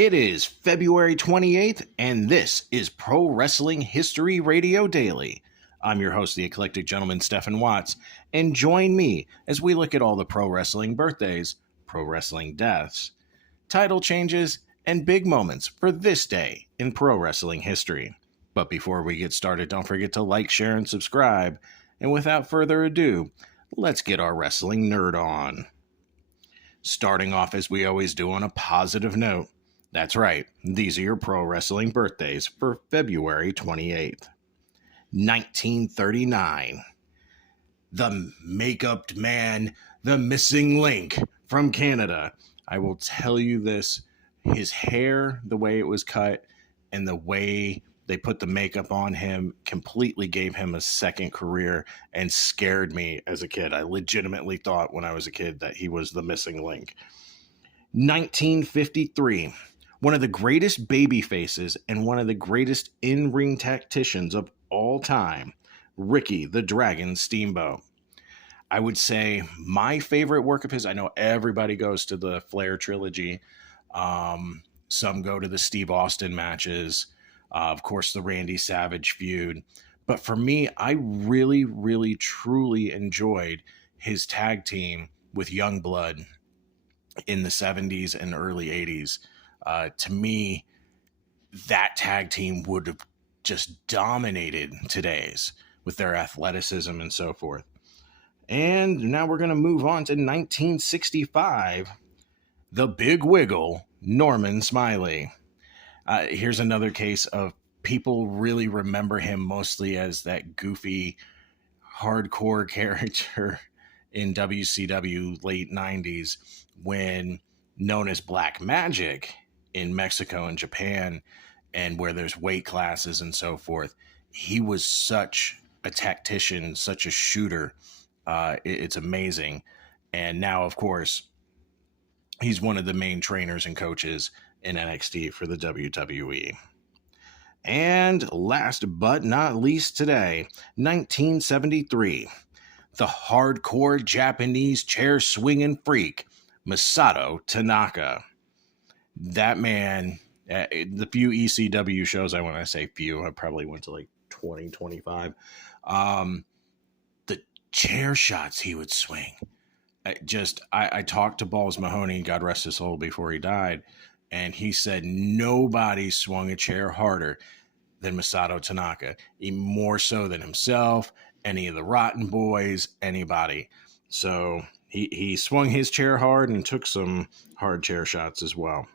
It is February 28th, and this is Pro Wrestling History Radio Daily. I'm your host, the eclectic gentleman, Stephen Watts, and join me as we look at all the pro wrestling birthdays, pro wrestling deaths, title changes, and big moments for this day in pro wrestling history. But before we get started, don't forget to like, share, and subscribe. And without further ado, let's get our wrestling nerd on. Starting off as we always do on a positive note. That's right, these are your pro wrestling birthdays for February 28th. 1939. The make-up man, the missing link from Canada. I will tell you this, his hair, the way it was cut, and the way they put the makeup on him completely gave him a second career and scared me as a kid. I legitimately thought when I was a kid that he was the missing link. 1953. One of the greatest baby faces and one of the greatest in-ring tacticians of all time, Ricky the Dragon Steamboat. I would say my favorite work of his, I know everybody goes to the Flair trilogy. Some go to the Steve Austin matches. Of course, the Randy Savage feud. But for me, I really, really, truly enjoyed his tag team with Youngblood in the 70s and early 80s. To me, that tag team would have just dominated today's with their athleticism and so forth. And now we're going to move on to 1965. The Big Wiggle, Norman Smiley. Here's another case of people really remember him mostly as that goofy, hardcore character in WCW late 90s when known as Black Magic in Mexico and Japan, and where there's weight classes and so forth. He was such a tactician, such a shooter. It's amazing. And now, of course, he's one of the main trainers and coaches in NXT for the WWE. And last but not least today, 1973, the hardcore Japanese chair swinging freak, Masato Tanaka. That man, the few ECW shows, I want to say few, I probably went to like 20, 25. The chair shots he would swing. I talked to Balls Mahoney, God rest his soul, before he died, and he said nobody swung a chair harder than Masato Tanaka, even more so than himself, any of the Rotten Boys, anybody. So he swung his chair hard and took some hard chair shots as well.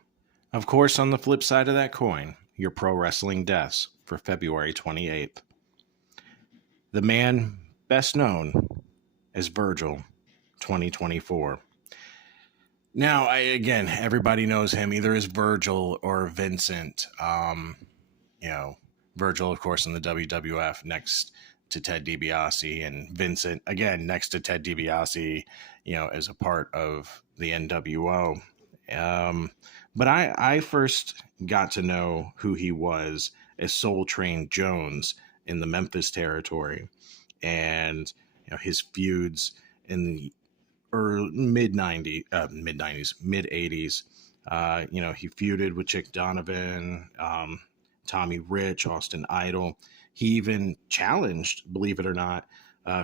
Of course, on the flip side of that coin, your pro wrestling deaths for February 28th. The man best known as Virgil, 2024. Now, again, everybody knows him either as Virgil or Vincent. Virgil, of course, in the WWF next to Ted DiBiase, and Vincent, again, next to Ted DiBiase, as a part of the NWO. But I first got to know who he was as Soul Train Jones in the Memphis territory, and his feuds in the mid 80s. He feuded with Chick Donovan, Tommy Rich, Austin Idol. He even challenged, believe it or not,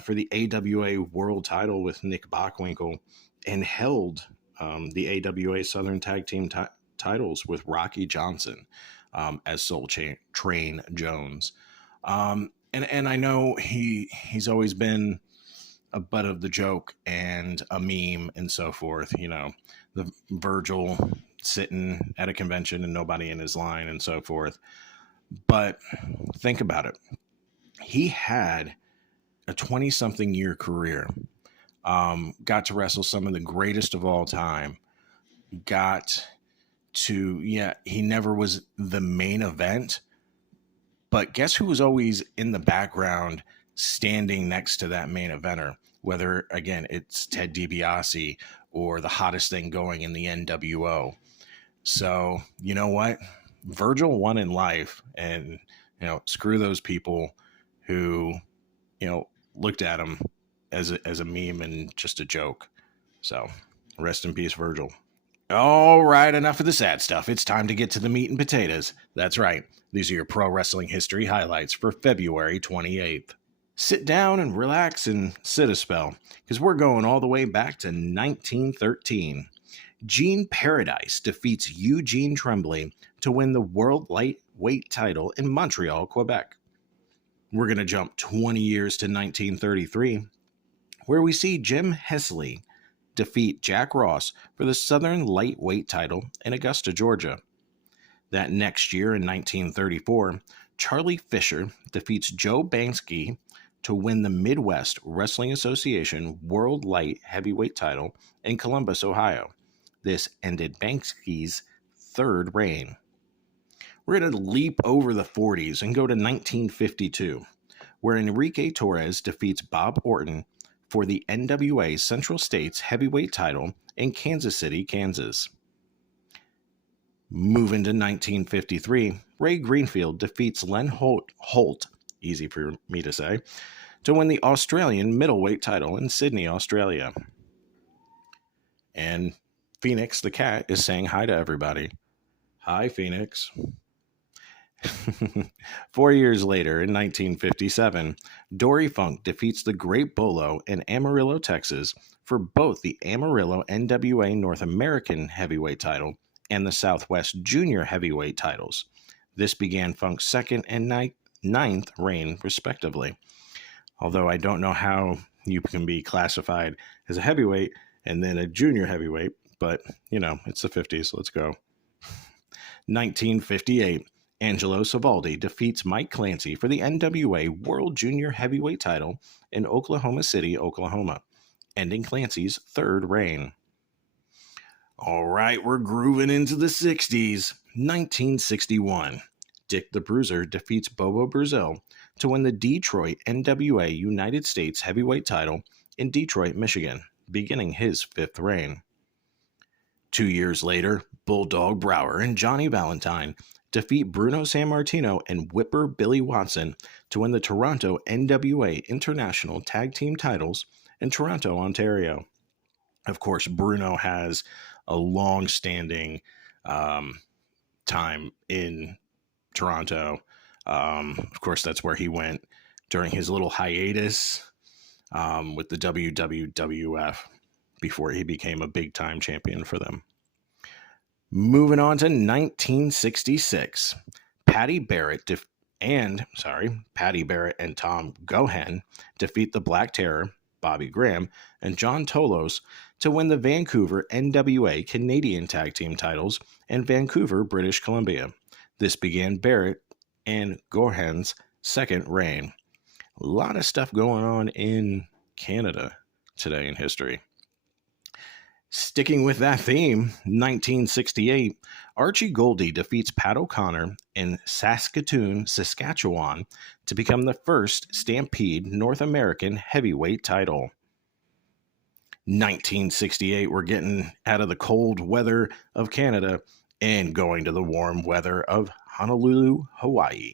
for the AWA World Title with Nick Bockwinkel, and held the AWA Southern Tag Team titles with Rocky Johnson as Soul Train Jones. And I know he's always been a butt of the joke and a meme and so forth. The Virgil sitting at a convention and nobody in his line and so forth. But think about it. He had a 20-something year career. Got to wrestle some of the greatest of all time. He never was the main event, but guess who was always in the background standing next to that main eventer? Whether, again, it's Ted DiBiase or the hottest thing going in the NWO. So, you know what? Virgil won in life, and, screw those people who, looked at him as a meme and just a joke. So rest in peace, Virgil. All right, enough of the sad stuff. It's time to get to the meat and potatoes. That's right. These are your pro wrestling history highlights for February 28th. Sit down and relax and sit a spell, because we're going all the way back to 1913. Gene Paradise defeats Eugene Tremblay to win the World Lightweight title in Montreal, Quebec. We're going to jump 20 years to 1933, where we see Jim Hesley defeat Jack Ross for the Southern Lightweight title in Augusta, Georgia. That next year in 1934, Charlie Fisher defeats Joe Banksy to win the Midwest Wrestling Association World Light Heavyweight title in Columbus, Ohio. This ended Banksy's third reign. We're going to leap over the 40s and go to 1952, where Enrique Torres defeats Bob Orton for the NWA Central States Heavyweight title in Kansas City, Kansas. Moving to 1953, Ray Greenfield defeats Len Holt, easy for me to say, to win the Australian middleweight title in Sydney, Australia. And Phoenix the cat is saying hi to everybody. Hi, Phoenix. 4 years later, in 1957, Dory Funk defeats the Great Bolo in Amarillo, Texas, for both the Amarillo NWA North American Heavyweight title and the Southwest Junior Heavyweight titles. This began Funk's second and ninth reign, respectively. Although I don't know how you can be classified as a heavyweight and then a junior heavyweight, but, it's the 50s. Let's go. 1958. Angelo Savaldi defeats Mike Clancy for the NWA World Junior Heavyweight title in Oklahoma City, Oklahoma, ending Clancy's third reign. All right, we're grooving into the 60s. 1961. Dick the Bruiser defeats Bobo Brazil to win the Detroit NWA United States Heavyweight title in Detroit, Michigan, beginning his fifth reign. 2 years later, Bulldog Brower and Johnny Valentine defeat Bruno Sammartino and Whipper Billy Watson to win the Toronto NWA International Tag Team titles in Toronto, Ontario. Of course, Bruno has a long-standing time in Toronto. Of course, that's where he went during his little hiatus with the WWF before he became a big-time champion for them. Moving on to 1966, Patty Barrett and Tom Gohan defeat the Black Terror, Bobby Graham, and John Tolos to win the Vancouver NWA Canadian Tag Team titles in Vancouver, British Columbia. This began Barrett and Gohan's second reign. A lot of stuff going on in Canada today in history. Sticking with that theme, 1968, Archie Goldie defeats Pat O'Connor in Saskatoon, Saskatchewan to become the first Stampede North American heavyweight title. 1968, we're getting out of the cold weather of Canada and going to the warm weather of Honolulu, Hawaii.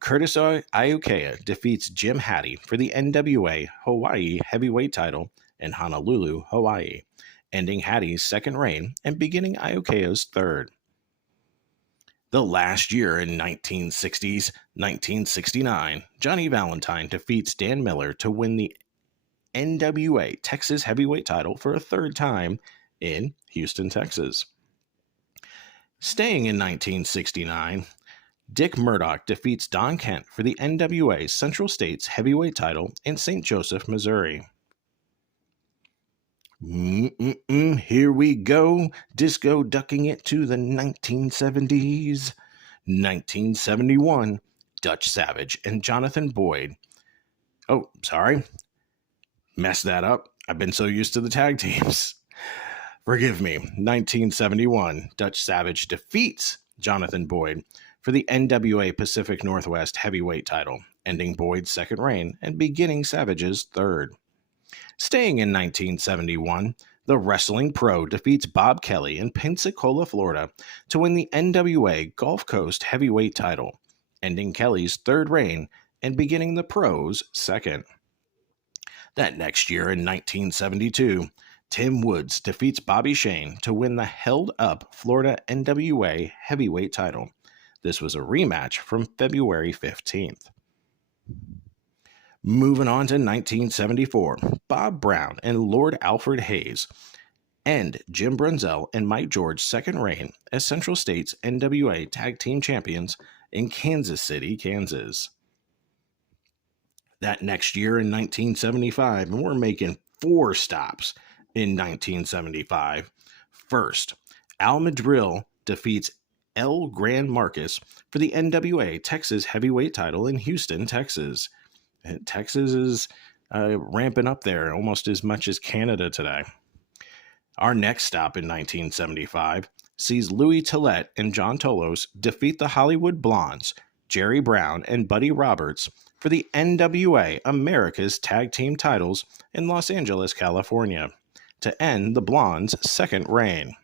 Curtis Iukea defeats Jim Hattie for the NWA Hawaii heavyweight title in Honolulu, Hawaii, ending Hattie's second reign and beginning Iukea's third. The last year in 1960s, 1969, Johnny Valentine defeats Dan Miller to win the NWA Texas heavyweight title for a third time in Houston, Texas. Staying in 1969, Dick Murdoch defeats Don Kent for the NWA Central States heavyweight title in St. Joseph, Missouri. Here we go, disco ducking it to the 1970s. 1971, Dutch Savage and Jonathan Boyd. Oh, sorry. Messed that up. I've been so used to the tag teams. Forgive me. 1971, Dutch Savage defeats Jonathan Boyd for the NWA Pacific Northwest heavyweight title, ending Boyd's second reign and beginning Savage's third. Staying in 1971, the Wrestling Pro defeats Bob Kelly in Pensacola, Florida to win the NWA Gulf Coast heavyweight title, ending Kelly's third reign and beginning the Pro's second. That next year in 1972, Tim Woods defeats Bobby Shane to win the held up Florida NWA heavyweight title. This was a rematch from February 15th. Moving on to 1974, Bob Brown and Lord Alfred Hayes end Jim Brunzell and Mike George's second reign as Central States NWA Tag Team Champions in Kansas City, Kansas. That next year in 1975, and we're making 4 stops in 1975. First, Al Madril defeats El Gran Marcus for the NWA Texas heavyweight title in Houston, Texas. Texas is ramping up there almost as much as Canada today. Our next stop in 1975 sees Louis Tillett and John Tolos defeat the Hollywood Blondes, Jerry Brown and Buddy Roberts, for the NWA America's Tag Team titles in Los Angeles, California, to end the Blondes' second reign.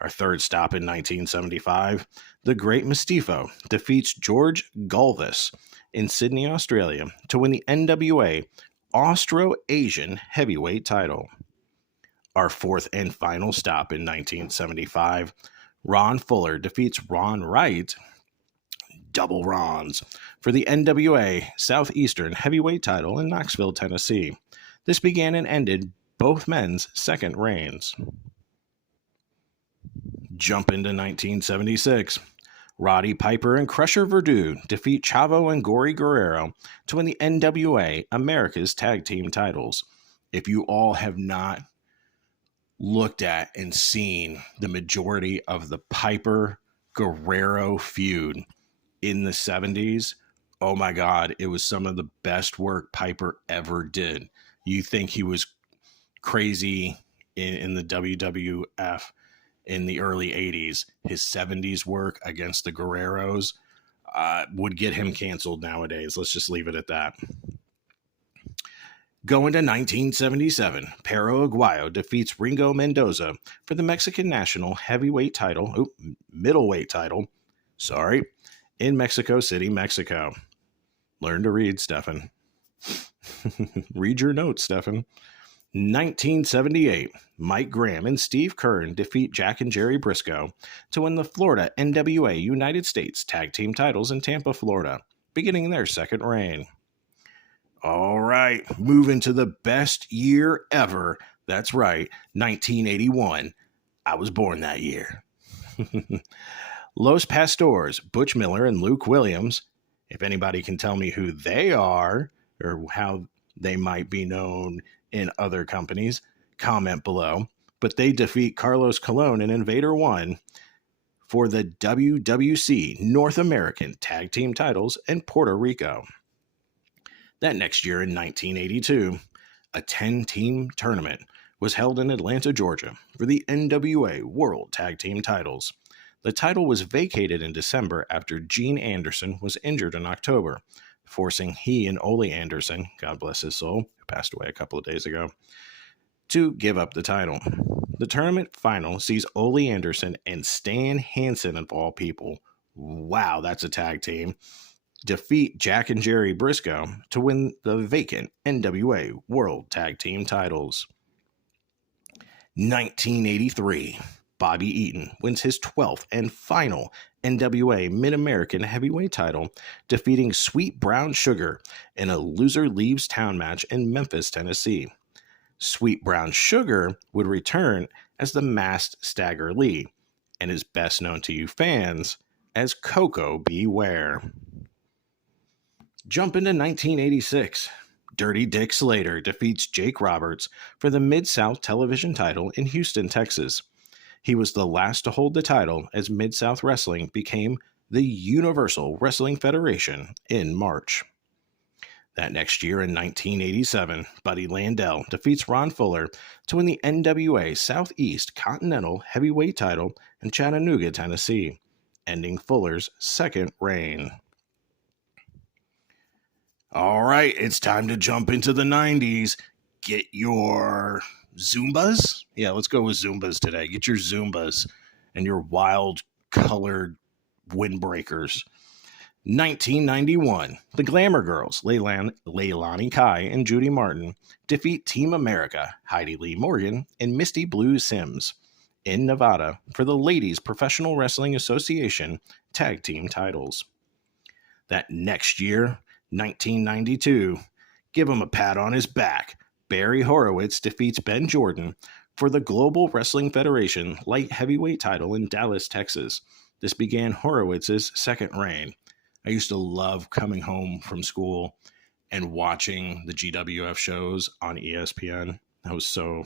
Our third stop in 1975, the Great Mistifo defeats George Galvis in Sydney, Australia, to win the NWA Austro-Asian heavyweight title. Our fourth and final stop in 1975, Ron Fuller defeats Ron Wright, Double Rons, for the NWA Southeastern heavyweight title in Knoxville, Tennessee. This began and ended both men's second reigns. Jump into 1976. Roddy Piper and Crusher Verdue defeat Chavo and Gory Guerrero to win the NWA America's Tag Team titles. If you all have not looked at and seen the majority of the Piper Guerrero feud in the 70s, oh my God, it was some of the best work Piper ever did. You think he was crazy in the WWF in the early 80s. His 70s work against the Guerreros would get him canceled nowadays. Let's just leave it at that. Going to 1977, Perro Aguayo defeats Ringo Mendoza for the Mexican National Middleweight title, in Mexico City, Mexico. Learn to read, Stefan. Read your notes, Stefan. 1978, Mike Graham and Steve Kern defeat Jack and Jerry Briscoe to win the Florida NWA United States Tag Team titles in Tampa, Florida, beginning their second reign. All right, moving to the best year ever. That's right, 1981. I was born that year. Los Pastors, Butch Miller and Luke Williams. If anybody can tell me who they are or how they might be known in other companies, comment below. But they defeat Carlos Colon and Invader One for the WWC North American Tag Team titles in Puerto Rico. That next year in 1982, a 10-team tournament was held in Atlanta, Georgia for the NWA World Tag Team titles. The title was vacated in December after Gene Anderson was injured in October, forcing he and Ole Anderson, God bless his soul, who passed away a couple of days ago, to give up the title. The tournament final sees Ole Anderson and Stan Hansen, of all people, wow, that's a tag team, defeat Jack and Jerry Briscoe to win the vacant NWA World Tag Team titles. 1983, Bobby Eaton wins his 12th and final NWA Mid-American Heavyweight title, defeating Sweet Brown Sugar in a loser leaves town match in Memphis, Tennessee. Sweet Brown Sugar would return as the Masked Stagger Lee and is best known to you fans as Coco Beware. Jump into 1986. Dirty Dick Slater defeats Jake Roberts for the Mid-South Television title in Houston, Texas. He was the last to hold the title as Mid-South Wrestling became the Universal Wrestling Federation in March. That next year in 1987, Buddy Landel defeats Ron Fuller to win the NWA Southeast Continental Heavyweight title in Chattanooga, Tennessee, ending Fuller's second reign. All right, it's time to jump into the 90s. Get your Zumbas? Yeah, let's go with Zumbas today. Get your Zumbas and your wild colored windbreakers. 1991, the Glamour Girls, Leilani Kai and Judy Martin, defeat Team America, Heidi Lee Morgan, and Misty Blue Sims in Nevada for the Ladies Professional Wrestling Association Tag Team titles. That next year, 1992, give him a pat on his back. Barry Horowitz defeats Ben Jordan for the Global Wrestling Federation light heavyweight title in Dallas, Texas. This began Horowitz's second reign. I used to love coming home from school and watching the GWF shows on ESPN. That was so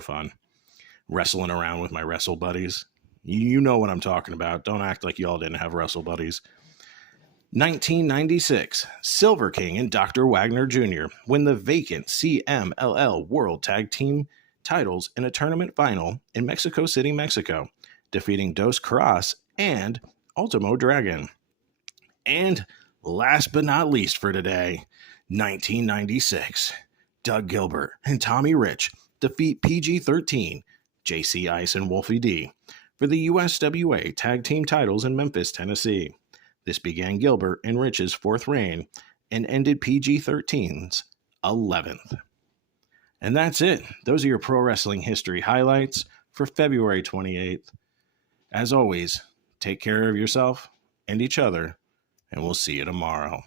fun. Wrestling around with my wrestle buddies. You know what I'm talking about. Don't act like y'all didn't have wrestle buddies. 1996, Silver King and Dr. Wagner Jr. win the vacant CMLL World Tag Team titles in a tournament final in Mexico City, Mexico, defeating Dos Caras and Ultimo Dragon. And last but not least for today, 1996, Doug Gilbert and Tommy Rich defeat PG-13, JC Ice and Wolfie D for the USWA Tag Team titles in Memphis, Tennessee. This began Gilbert and Rich's fourth reign and ended PG-13's 11th. And that's it. Those are your pro wrestling history highlights for February 28th. As always, take care of yourself and each other, and we'll see you tomorrow.